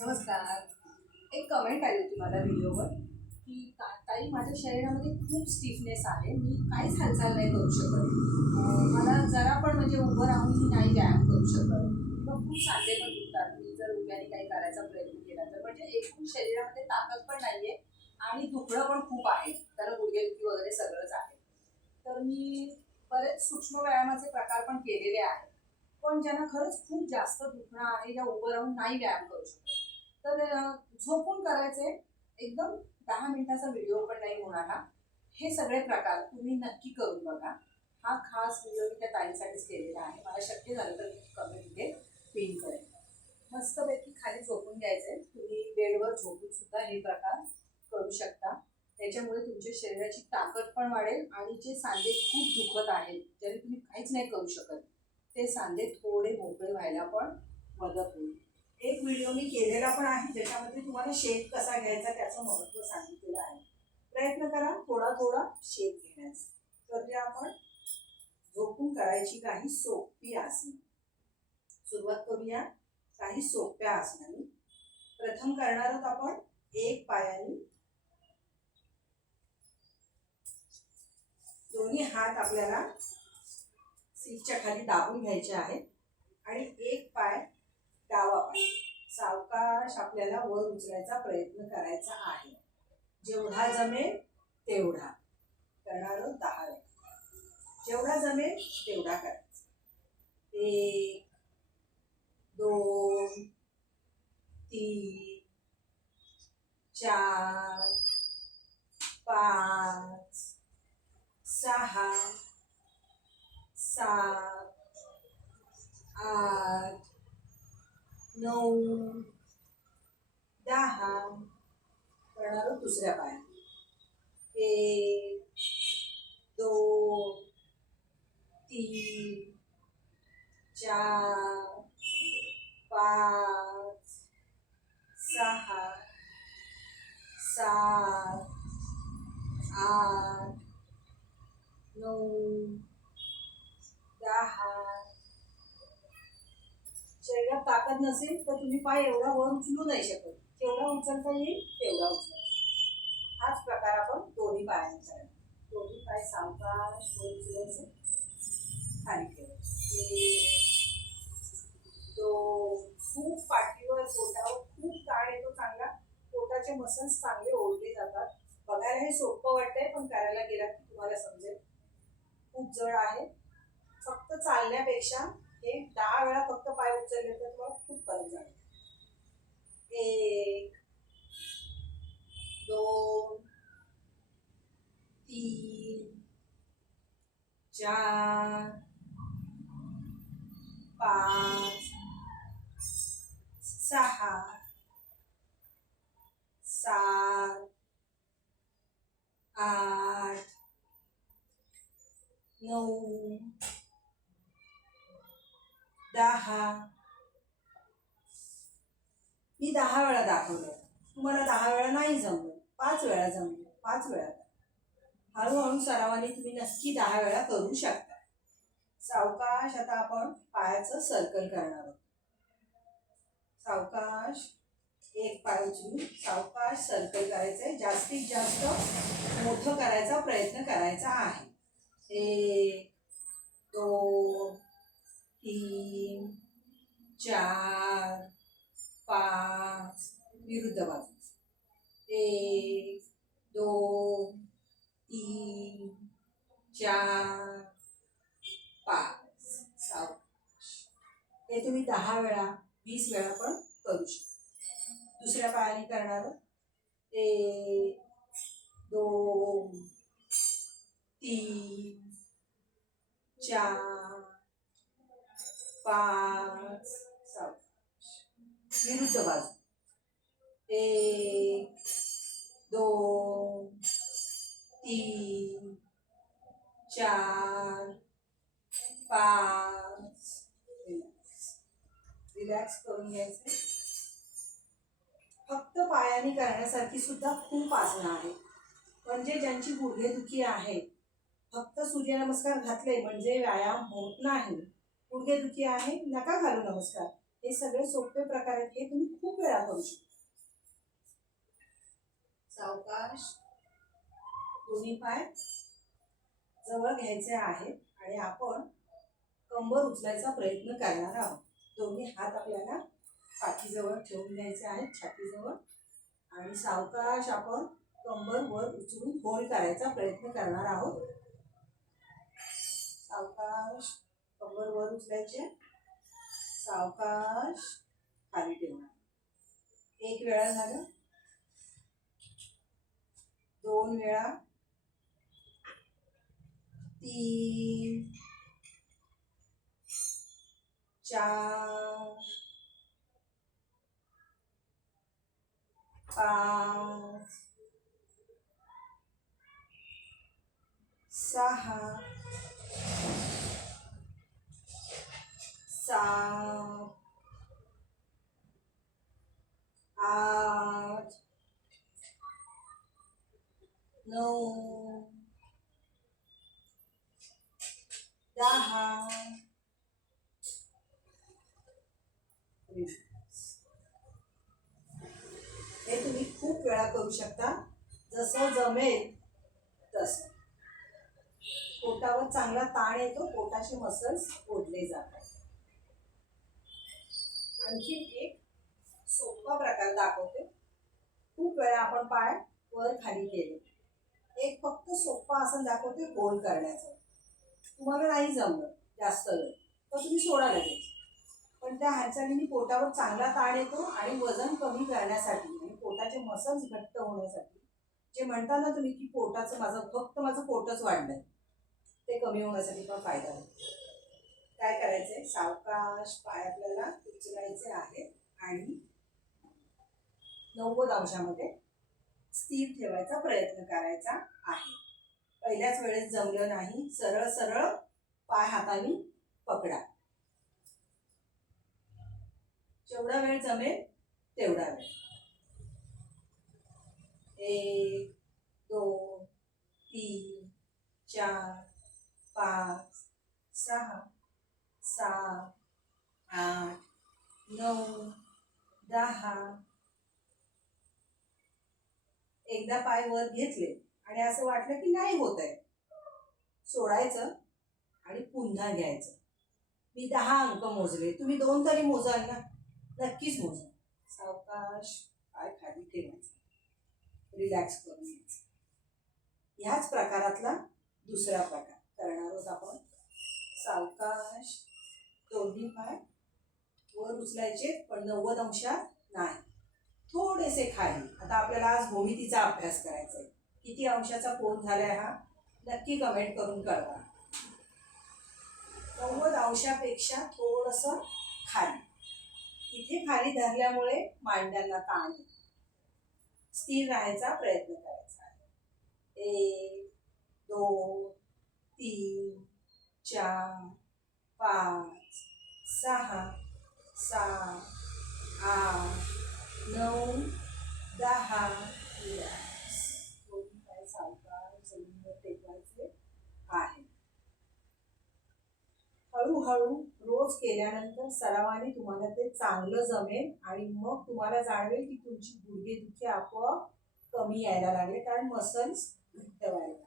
नमस्कार. एक कमेंट आली होती मला व्हिडिओवर की ताई माझ्या शरीरामध्ये खूप स्टिफनेस आहे, मी काहीच हालचाल नाही करू शकत. मला जरा पण म्हणजे उभं राहून मी नाही व्यायाम करू शकत किंवा खूप सांधे पण दुखतात. मी जर उभ्याने काही करायचा प्रयत्न केला तर म्हणजे एकूण शरीरामध्ये ताकद पण नाहीये आणि दुखणं पण खूप आहे, त्याला गुडघेदुखी वगैरे सगळंच आहे. तर मी बरेच सूक्ष्म व्यायामाचे प्रकार पण केलेले आहेत, पण ज्यांना खरंच खूप जास्त दुखणं आहे, ज्या उभं राहून नाही व्यायाम करू शकत, तर झोपून करायचे. एकदम 10 मिनिटाचा व्हिडिओ पण नाही होणार हा. हे सगळे प्रकार तुम्ही नक्की करून बघा. हा खास व्हिडिओ मी त्या ताईंसाठीच केलेला आहे. मला शक्य झालं तर कमेंट इथे पिन करेन. मस्तपैकी खाली झोपून घ्यायचे. तुम्ही बेडवर झोपून सुद्धा हे प्रकार करू शकता. त्याच्यामुळे तुमच्या शरीराची ताकद पण वाढेल आणि जे सांधे खूप दुखत आहेत, ज्याने तुम्ही काहीच नाही करू शकत, ते सांधे थोडे मोकळे व्हायला पण मदत होईल. एक व्हिडिओ मी केलेला पण आहे, ज्याच्यामध्ये तुम्हाला शेक कसा घ्यायचा त्याचं महत्त्व सांगितलेलं आहे. प्रयत्न करा थोडा थोडा शेक घेण्याचा. तर ते आपण झोपून करायची काही सोपी आसनं. सुरुवात करूया काही सोप्या आसनांनी. प्रथम करणार आहोत आपण एक पायाने. दोन्ही हात आपल्याला सीटच्या खाली दाबून घ्यायचे आहेत आणि एक पाय डावा पाय सावकाश आपल्याला वर उचलायचा प्रयत्न करायचा आहे. जेवढा जमेल तेवढा करणार 10 वेळा. जेवढा जमेल तेवढा करायचा. 1 2 3 4 5 6 7 8 9 10 करणार दुसऱ्या पायाने. 1 2 3 4 5 6 7 8 9 10. शरीरात ताकद नसेल तर तुम्ही पाय एवढा वर उचलू नाही शकत. जेवढा उचलता येईल तेवढा उचलायचा. हाच प्रकार आपण दोन्ही पायाने करायचा. दोन्ही पाय सावकाश वर उचलायचे, खाली ठेवायचे. 1 2. खूप पाठीवर पोटावर खूप ताण येतो चांगला. पोटाचे मसल्स चांगले ओढले जातात. बघायला हे सोपं वाटतंय, पण करायला गेलात की तुम्हाला समजेल खूप जड आहे. फक्त चालण्यापेक्षा हे 10 वेळा फक्त पाय उचलले तर तुम्हाला खूप फरक जाईल. 1 2 3 4 5 6 7 8 9 10. मी 10 वेळा दाखवलं. तुम्हाला 10 वेळा नाही जमलं, 5 वेळा जमलं, 5 वेळा. हळूहळू सरावाने तुम्ही नक्की 10 वेळा करू शकता. सावकाश आता आपण पायाचं सर्कल करणार आहोत. सावकाश एक पाय उचलून सावकाश सर्कल करायचंय. जास्तीत जास्त मोठं करायचा प्रयत्न करायचा आहे. 1 2 3 4 5. विरुद्ध बाजू. 1 2 3 4 5. सावकाश. हे तुम्ही 10 वेळा 20 वेळा पण करू शकता. दुसऱ्या पायाने करणार. 1 2 3 4 5. सावकाश. विरुद्ध बाजू. 1 2 3 4 5. रिलॅक्स करून घ्यायचे. फक्त पायाने करण्यासारखी सुद्धा खूप आसनं आहेत. म्हणजे ज्यांची गुडघेदुखी आहे, फक्त सूर्यनमस्कार घातले म्हणजे व्यायाम होत नाही. गुडघेदुखी आहे, नका घालू नमस्कार. हे सगळे सोपे प्रकार आहेत, हे तुम्ही खूप वेळा करू शकता. सावकाश दोन्ही पाय जवळ घ्यायचे आहेत आणि आपण कंबर उचलायचा प्रयत्न करणार आहोत. दोन्ही हात आपल्याला पाठीजवळ ठेवून घ्यायचे आहेत, छातीजवळ, आणि सावकाश आपण कंबर वर उचलून होल्ड करायचा प्रयत्न करणार आहोत. सावकाश कंबर वर उचलायचे, सावकाश खाली ठेवणार. एक वेळा झालं, दोन वेळा, तीन, चार, पाच, सहा, सात, आठ, 9, 10. हे तुम्ही खूप वेळा करू शकता, जसं जमेल तसं. पोटावर चांगला ताण येतो, पोटाचे मसल्स ओढले जातात. आणखी एक सोपा प्रकार दाखवते. खूप वेळा आपण पाय वर खाली केले. एक फक्त सोपा आसन दाखवते होल्ड करण्याचं. तुम्हाला नाही जमलं जास्त वेळ तर तुम्ही सोडा लगेच, पण त्या हालचालीने पोटावर चांगला ताण येतो आणि वजन कमी करण्यासाठी आणि पोटाचे मसल्स घट्ट होण्यासाठी, जे म्हणता ना तुम्ही की पोटाचं माझं पोटच वाढलंय, ते कमी होण्यासाठी पण फायदा होतो. काय करायचंय, सावकाश पाय आपल्याला उचलायचे आहेत आणि 90 अंशामध्ये स्थिर ठेवायचा प्रयत्न करायचा आहे. पहिल्याच वेळेस जमलं नाही, सरळ सरळ पाय हाताने पकडा. जेवढा वेळ जमेल तेवढा वेळ. 1, 2, 3, 4, 5, 6, 7, 8, 9, 10. एकदा पाय वर घेतले आणि असं वाटलं की नाही होत आहे, सोडायचं आणि पुन्हा घ्यायचं. मी 10 अंक मोजले, तुम्ही 2 तरी मोजाल ना, नक्कीच मोजा. सावकाश पाय खाली ठेवायचा, रिलॅक्स करून घ्यायचं. ह्याच प्रकारातला दुसरा प्रकार करणार आहोत आपण. सावकाश दोन्ही पाय वर उचलायचे, पण 90 अंशात नाही, थोडेसे खाली. आता आपल्याला आज भूमितीचा अभ्यास करायचा आहे. किती अंशाचा कोन झालाय हा नक्की कमेंट करून कळवा. 90 अंशापेक्षा थोडंसं खाली. इथे खाली धरल्यामुळे मांड्यांना ताण येतो. स्थिर राहायचा प्रयत्न करायचा आहे. 1, 2, 3, 4, 5, 6, 7, 8, 9, 10. दोन्ही पाय सावकाश जमिनीवर टेकवायचे आहे. हळूहळू रोज केल्यानंतर सरावाने तुम्हाला ते चांगलं जमेल आणि मग तुम्हाला जाणवेल की तुमची गुडघेदुखी आपोआप कमी यायला लागले, कारण मसल्स घट्ट व्हायला.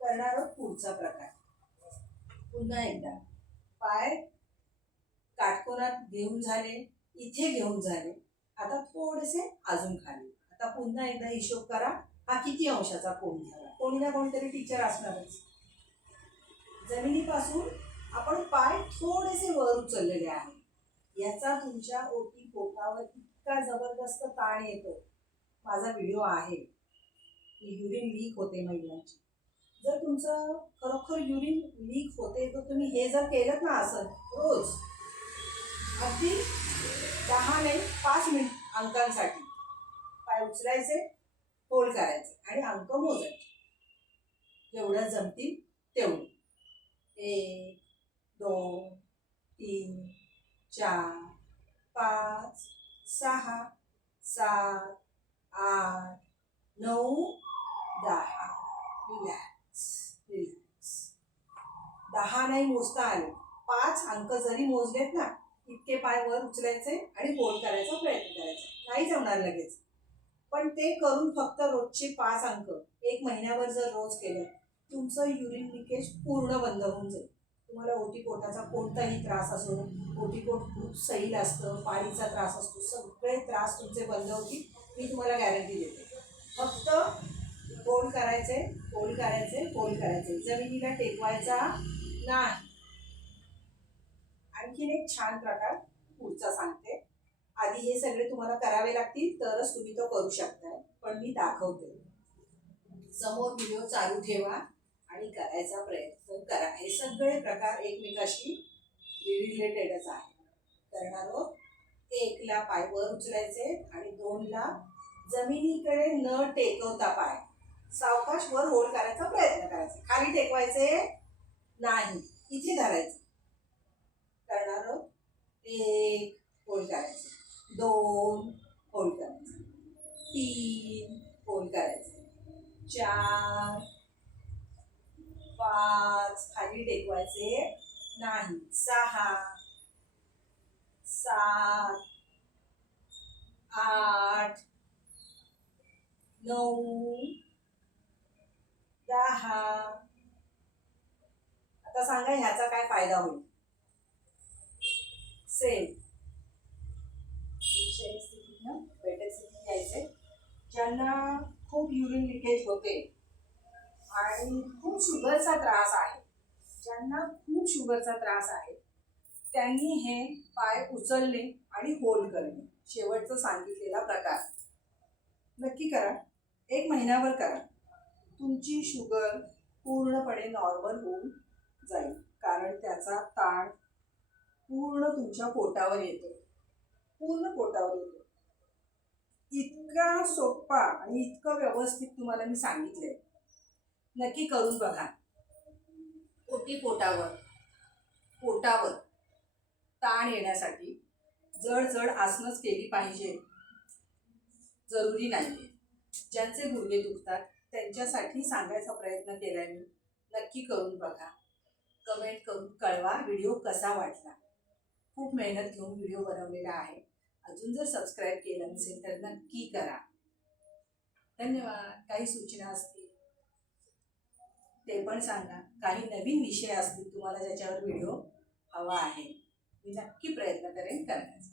करणार आहोत पुढचा प्रकार. पुन्हा एकदा पाय काटकोनात घेऊन झाले, इथे घेऊन झाले, आता थोडेसे अजून खाली. आता पुन्हा एकदा हिशोब करा, हा किती अंशाचा कोन झाला. कोणी ना कोणीतरी टीचर असणारच. जमिनीपासून आपण पाय थोडेसे वर उचललेले आहे. याचा तुमच्या ओटी पोटावर इतका जबरदस्त ताण येतो. माझा व्हिडिओ आहे, युरिन लीक होते महिलांची. जर तुमचं खरोखर युरिन लीक होते तर तुम्ही हे जर केलं ना आसन रोज, अगदी 10 नाही 5 मिनिट अंकांसाठी पाय उचलायचे, होल्ड करायचे आणि अंक मोजायचे, जेवढं जमतील तेवढे. 1, 2, 3, 4, 5, 6, 7, 8, 9, 10. Relax relax. 10 नाही मोजता आले, 5 अंक जरी मोजलेत ना, इतके पाय वर उचलायचे आणि होल्ड करायचा प्रयत्न करायचा. नाही जमणार लगेच, पण ते करून फक्त रोजचे 5 अंक 1 महिन्यावर जर रोज केलं, तुमचं युरिन लिकेज पूर्ण बंद होऊन जाईल. तुम्हाला ओटीपोटाचा कोणताही त्रास असो, ओटीपोट खूप सैल असतं, पाळीचा त्रास असतो, सगळे त्रास तुमचे बंद होतील, मी तुम्हाला गॅरंटी देते. फक्त होल्ड करायचे, होल्ड करायचे, होल्ड करायचे, जमिनीला टेकवायचा नाही. आणखीन एक छान प्रकार पुढचा सांगते. आधी हे सगळे तुम्हाला करावे लागतील तरच तुम्ही तो करू शकताय, पण मी दाखवते. समोर व्हिडिओ चालू ठेवा आणि करायचा प्रयत्न करा. हे सगळे प्रकार एकमेकाशी रिलेटेडच आहे. करणार आहोत. 1 ला पाय वर उचलायचे आणि 2 ला जमिनीकडे न टेकवता पाय सावकाश वर होल्ड करायचा प्रयत्न करायचा. खाली टेकवायचे नाही, इथे धरायचे. करणार आहोत. 1 होल्ड करायचे, 2 होल्ड करायचे, 3 होल्ड करायचे, 4 5 खाली टेकवायचे नाही, 6 7 8 9 10. आता सांगा ह्याचा काय फायदा होईल. सेम स्थितीनं बेटर स्थिती घ्यायचे. ज्यांना खूप युरिन लिकेज होते आणि खूप शुगरचा त्रास आहे, ज्यांना खूप शुगरचा त्रास आहे, त्यांनी हे पाय उचलणे आणि होल्ड करणे शेवटचं सांगितलेला प्रकार नक्की करा. 1 महिन्यावर करा. तुमची शुगर पूर्णपणे नॉर्मल होऊन जाईल, कारण त्याचा ताण पूर्ण तुमच्या पोटावर येतो, पूर्ण पोटावर येतो. इतका सोपा आणि इतकं व्यवस्थित तुम्हाला मी सांगितलंय, नक्की करून बघा. पोटावर पोटावर ताण येण्यासाठी जड जड आसनच केली पाहिजे जरुरी नाही. ज्यांचे गुडघे दुखतात त्यांच्यासाठी सांगायचा प्रयत्न केलाय मी. नक्की करून बघा. कमेंट करून कळवा व्हिडिओ कसा वाटला. खूप मेहनत घेऊन व्हिडिओ बनवलेला आहे. अजून जर सबस्क्राईब केलं नसेल तर नक्की करा. धन्यवाद. काही सूचना असतील ते पण सांगा. काही नवीन विषय असतील तुम्हाला ज्याच्यावर व्हिडिओ हवा आहे, मी नक्की प्रयत्न करेन करण्याचा.